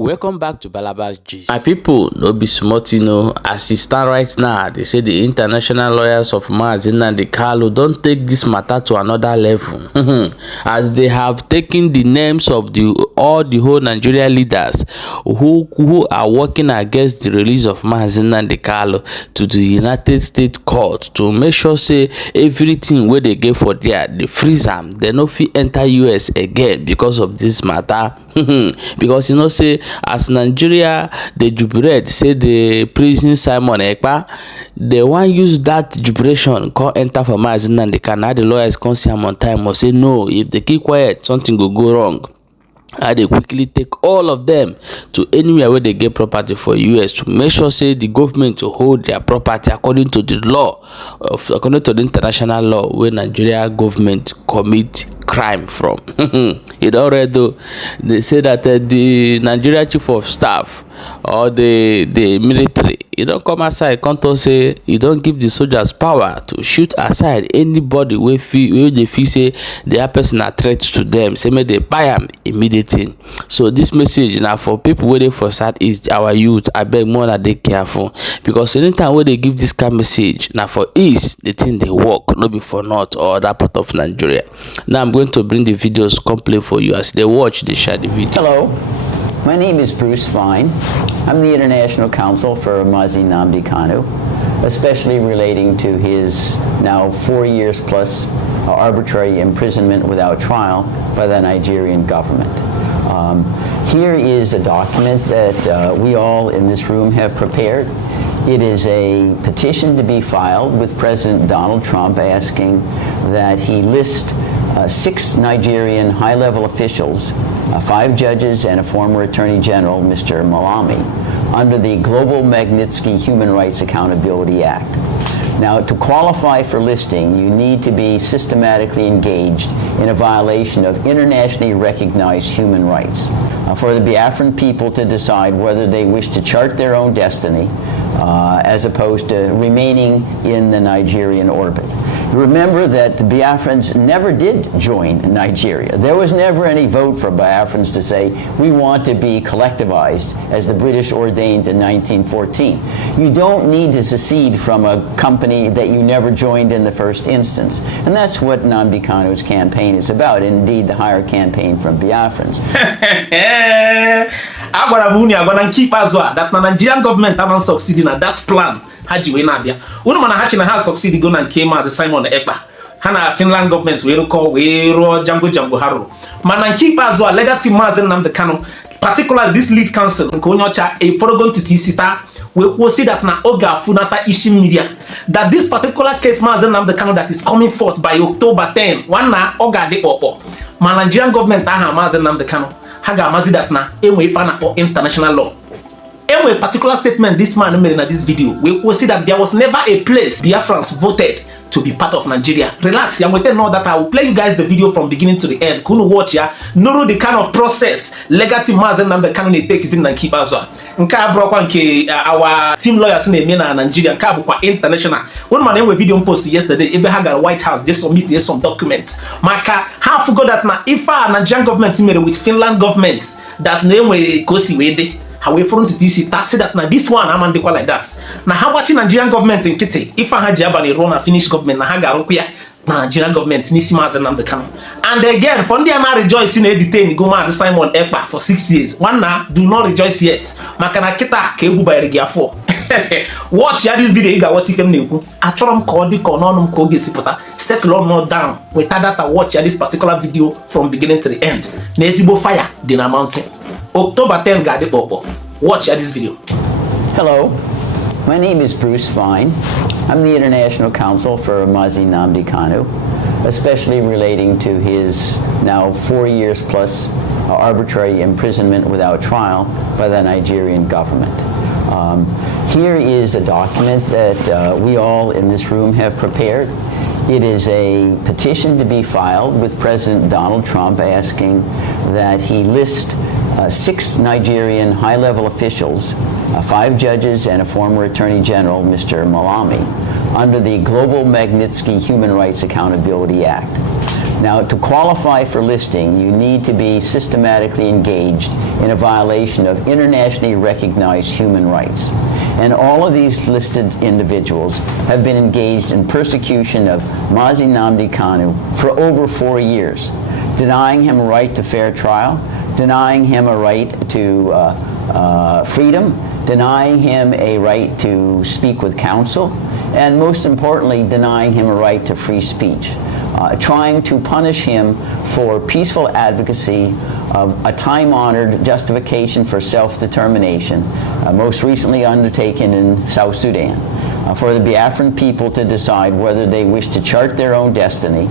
Welcome back to Balabas Gist. My people, no be smart, as e stand right now, they say the international lawyers of Mazi Nnamdi Kanu don't take this matter to another level. As they have taken the names of all the whole Nigeria leaders who are working against the release of Mazi Nnamdi Kanu to the United States court to make sure say everything where they get for there, they freeze them. They no fit enter US again because of this matter. Because say as Nigeria dey jubilate say the prison Simon Ekpa, they wan use that jubilation come enter for Mazi Nnamdi Kanu. The lawyers come see am on time or say no, if they keep quiet something go wrong. And they quickly take all of them to anywhere where they get property for US to make sure say the government to hold their property according to the law according to the international law where Nigeria government commit crime from. It already they say that the Nigeria chief of staff or the military, you don't come aside come to say you don't give the soldiers power to shoot aside anybody wey they feel say their person a threat to them, say may they buy them immediately. So this message now for people waiting for Southeast, our youth, I beg more that they careful, because anytime where they give this kind of message now for East, the thing they work, not be for North or that part of Nigeria. Now I'm going to bring the videos complete for you as they watch, they share the video. Hello, my name is Bruce Fine. I'm the International Counsel for Mazi Nnamdi Kanu, especially relating to his now 4 years plus arbitrary imprisonment without trial by the Nigerian government. Here is a document that we all in this room have prepared. It is a petition to be filed with President Donald Trump asking that he list 6 Nigerian high-level officials, 5 judges and a former Attorney General, Mr. Malami, under the Global Magnitsky Human Rights Accountability Act. Now, to qualify for listing, you need to be systematically engaged in a violation of internationally recognized human rights. For the Biafran people to decide whether they wish to chart their own destiny as opposed to remaining in the Nigerian orbit. Remember that the Biafrans never did join Nigeria. There was never any vote for Biafrans to say, we want to be collectivized, as the British ordained in 1914. You don't need to secede from a company that you never joined in the first instance. And that's what Nnamdi Kanu's campaign is about, indeed the higher campaign from Biafrans. That the Nigerian government haven't succeeded in that plan. Haji we Nabia. Unumana Hachina has succeeded go and came as a Simon Ekpa. Hana Finland governments we call we ro Jambo Haro. Manankipa zo legacy Mazi Nnamdi Kanu, particularly this lead counsel Nkonyocha a foregon to Tisita. We will see that na Oga Funata Ishim Media that this particular case Mazi Nnamdi Kanu that is coming forth by October 10. One na Oga de Opo. Nigerian government aha Mazi Nnamdi Kanu. Haga Mazi that na enwe pana or international law. Anyway, particular statement this man made in this video, we will see that there was never a place Biafrans voted to be part of Nigeria. Relax, I'm going to know that I will play you guys the video from beginning to the end. Kunu watch ya, know the kind of process legacy Mazi Nnamdi Kanu take is in and keep as well. Nka brokwa nke our team lawyers in Nigeria, nka bukwa international. One man anyway video post yesterday, ebe haga White House just submit some documents. Maka half forgot that na if a Nigerian government made with Finland government that name we kosi wede. How we front to this say that now this one I'm on the call like that. Now how watching Nigerian government in Kite, if I had Jabani run a Finnish government, na haga rukuya Nigerian government nisi Mazi Nnamdi Kanu. And again, from there now rejoicing a detain go Mazi Simon Ekpa for 6 years. One now do not rejoice yet. Makana kita kebu by regia 4. Watch ya this video you got what if them new. Atrom kodi kononum koge sipota. Set law not down. Without that watch ya this particular video from beginning to the end. Nezibo fire Dina Mountain. October 10 got the popo. Watch this video. Hello, my name is Bruce Fine. I'm the International Counsel for Mazi Nnamdi Kanu, especially relating to his now 4 years plus arbitrary imprisonment without trial by the Nigerian government. Here is a document that we all in this room have prepared. It is a petition to be filed with President Donald Trump asking that he list 6 Nigerian high-level officials, 5 judges and a former Attorney General, Mr. Malami, under the Global Magnitsky Human Rights Accountability Act. Now, to qualify for listing, you need to be systematically engaged in a violation of internationally recognized human rights. And all of these listed individuals have been engaged in persecution of Mazi Nnamdi Kanu for over 4 years, denying him a right to fair trial, denying him a right to freedom, denying him a right to speak with counsel, and most importantly, denying him a right to free speech. Trying to punish him for peaceful advocacy of a time-honored justification for self-determination, most recently undertaken in South Sudan, for the Biafran people to decide whether they wish to chart their own destiny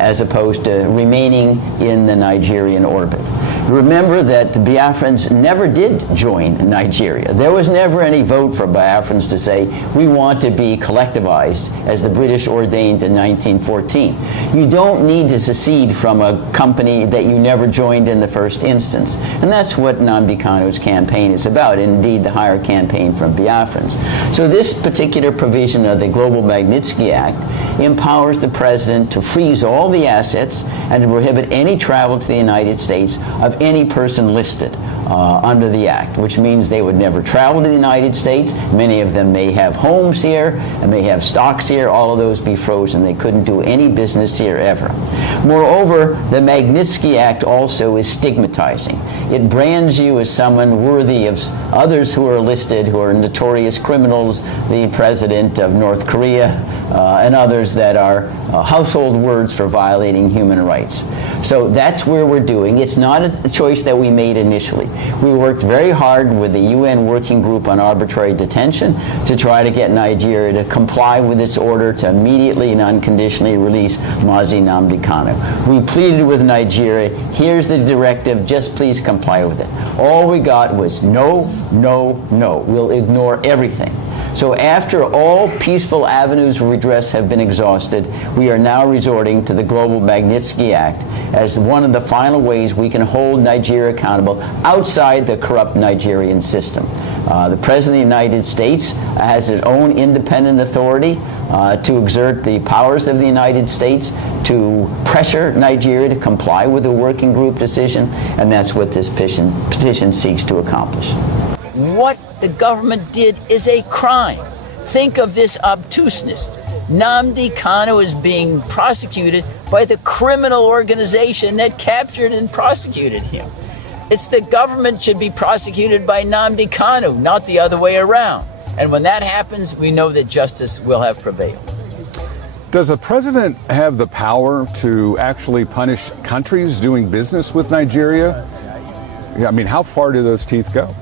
as opposed to remaining in the Nigerian orbit. Remember that the Biafrans never did join Nigeria. There was never any vote for Biafrans to say, we want to be collectivized, as the British ordained in 1914. You don't need to secede from a company that you never joined in the first instance. And that's what Nnamdi Kanu's campaign is about, indeed the higher campaign from Biafrans. So this particular provision of the Global Magnitsky Act empowers the president to freeze all the assets and to prohibit any travel to the United States of any person listed under the act, which means they would never travel to the United States. Many of them may have homes here and may have stocks here. All of those be frozen. They couldn't do any business here ever. Moreover, the Magnitsky Act also is stigmatizing. It brands you as someone worthy of others who are listed, who are notorious criminals, the president of North Korea, and others that are household words for violating human rights. So that's where we're doing. It's not a choice that we made initially. We worked very hard with the UN Working Group on Arbitrary Detention to try to get Nigeria to comply with its order to immediately and unconditionally release Mazi Nnamdi Kanu. We pleaded with Nigeria, here's the directive, just please comply with it. All we got was no, no, no. We'll ignore everything. So after all peaceful avenues of redress have been exhausted, we are now resorting to the Global Magnitsky Act as one of the final ways we can hold Nigeria accountable outside the corrupt Nigerian system. The President of the United States has its own independent authority to exert the powers of the United States to pressure Nigeria to comply with the working group decision, and that's what this petition seeks to accomplish. What the government did is a crime. Think of this obtuseness. Nnamdi Kanu is being prosecuted by the criminal organization that captured and prosecuted him. It's the government should be prosecuted by Nnamdi Kanu, not the other way around. And when that happens, we know that justice will have prevailed. Does the president have the power to actually punish countries doing business with Nigeria? I mean, how far do those teeth go?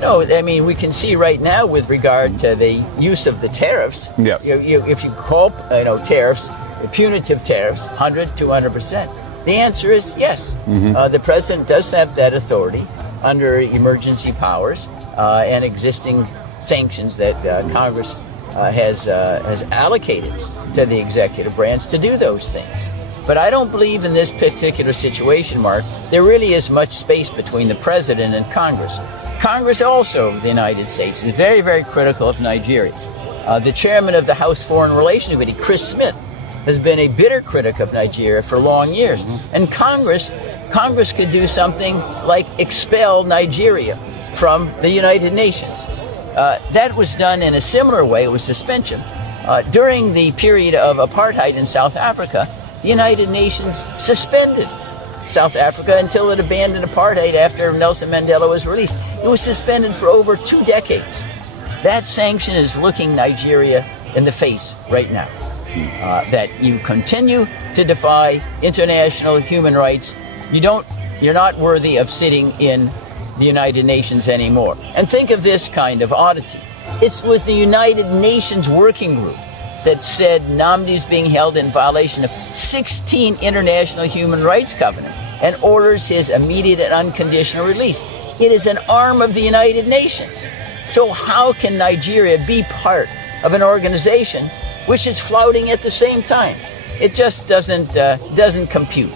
No, I mean, we can see right now with regard to the use of the tariffs, yeah. If you call tariffs, punitive tariffs, 100, 200%, the answer is yes. Mm-hmm. The president does have that authority under emergency powers and existing sanctions that Congress has allocated to the executive branch to do those things. But I don't believe in this particular situation, Mark, there really is much space between the president and Congress. Congress also, the United States, is very, very critical of Nigeria. The chairman of the House Foreign Relations Committee, Chris Smith, has been a bitter critic of Nigeria for long years. And Congress could do something like expel Nigeria from the United Nations. That was done in a similar way, it was suspension. During the period of apartheid in South Africa, the United Nations suspended South Africa until it abandoned apartheid after Nelson Mandela was released. It was suspended for over 2 decades. That sanction is looking Nigeria in the face right now. That you continue to defy international human rights. You're not worthy of sitting in the United Nations anymore. And think of this kind of oddity. It was the United Nations Working Group that said Nnamdi is being held in violation of 16 international human rights covenants and orders his immediate and unconditional release. It is an arm of the United Nations. So how can Nigeria be part of an organization which is flouting at the same time? It just doesn't compute.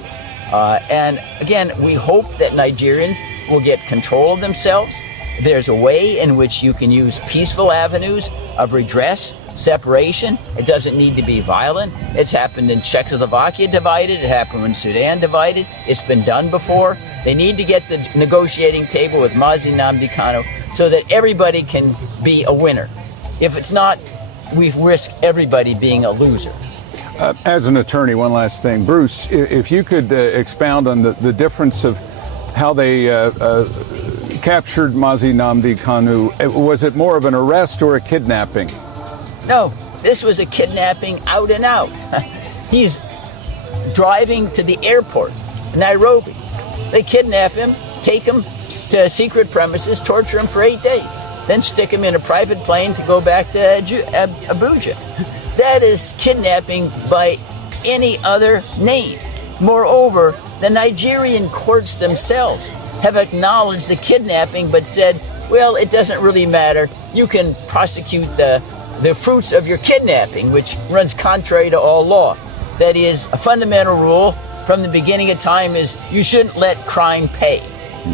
And again, we hope that Nigerians will get control of themselves. There's a way in which you can use peaceful avenues of redress separation. It doesn't need to be violent. It's happened in Czechoslovakia divided. It happened when Sudan divided. It's been done before. They need to get the negotiating table with Mazi Nnamdi Kanu so that everybody can be a winner. If it's not, we risk everybody being a loser. As an attorney, one last thing. Bruce, if you could expound on the difference of how they captured Mazi Nnamdi Kanu. Was it more of an arrest or a kidnapping? No, this was a kidnapping out and out. He's driving to the airport, Nairobi. They kidnap him, take him to secret premises, torture him for 8 days, then stick him in a private plane to go back to Abuja. That is kidnapping by any other name. Moreover, the Nigerian courts themselves have acknowledged the kidnapping but said, well, it doesn't really matter. You can prosecute the fruits of your kidnapping, which runs contrary to all law. That is, a fundamental rule from the beginning of time is you shouldn't let crime pay.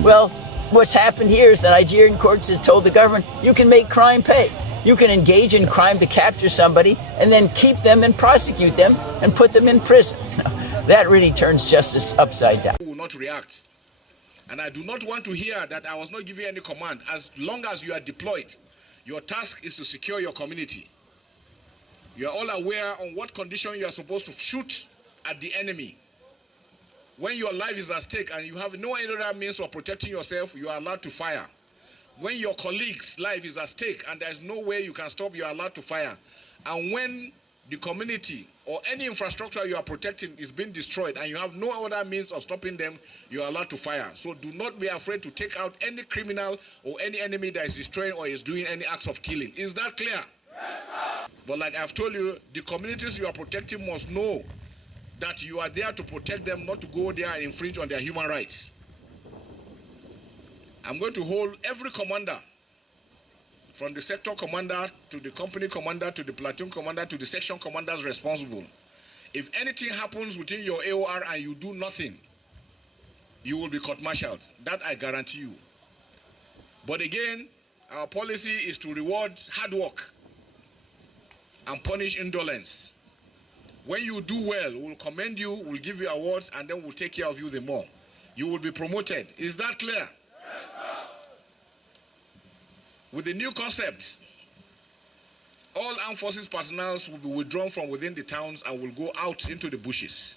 Well, what's happened here is the Nigerian courts has told the government, you can make crime pay. You can engage in crime to capture somebody and then keep them and prosecute them and put them in prison. That really turns justice upside down. Will not react. And I do not want to hear that I was not giving any command. As long as you are deployed, your task is to secure your community. You are all aware on what condition you are supposed to shoot at the enemy. When your life is at stake and you have no other means of protecting yourself, you are allowed to fire. When your colleague's life is at stake and there's no way you can stop, you are allowed to fire. And when the community or any infrastructure you are protecting is being destroyed and you have no other means of stopping them, you are allowed to fire. So do not be afraid to take out any criminal or any enemy that is destroying or is doing any acts of killing. Is that clear? Yes, sir. But like I've told you, the communities you are protecting must know that you are there to protect them, not to go there and infringe on their human rights. I'm going to hold every commander, from the sector commander to the company commander to the platoon commander to the section commanders responsible. If anything happens within your AOR and you do nothing, you will be court-martialed. That I guarantee you. But again, our policy is to reward hard work and punish indolence. When you do well, we'll commend you, we'll give you awards, and then we'll take care of you the more. You will be promoted. Is that clear? With the new concept, all armed forces personnel will be withdrawn from within the towns and will go out into the bushes.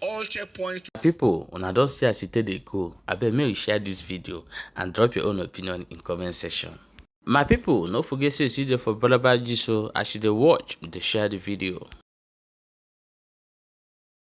All checkpoints. People, when I don't see as it dey go, I beg make you share this video and drop your own opinion in comment section. My people, no forget to see the for Brother Mazi, so as you dey watch, they share the video.